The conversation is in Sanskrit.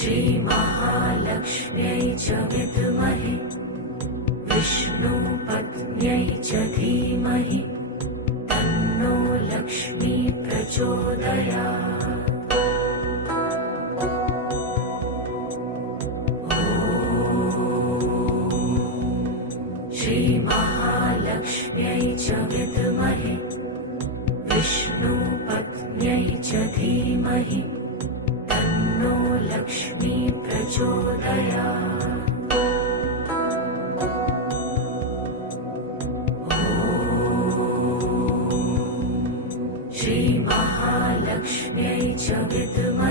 श्रीमहालक्ष्म्यै च विद्महे विष्णुपत्न्यै च धीमहि तन्नो लक्ष्मी प्रचोदयात्। श्रीमहालक्ष्म्यै च विद्महे विष्णुपत्न्यै च धीमहि तन्नो लक्ष्मी प्रचोदयात्। श्रीमहालक्ष्म्यै च विद्महे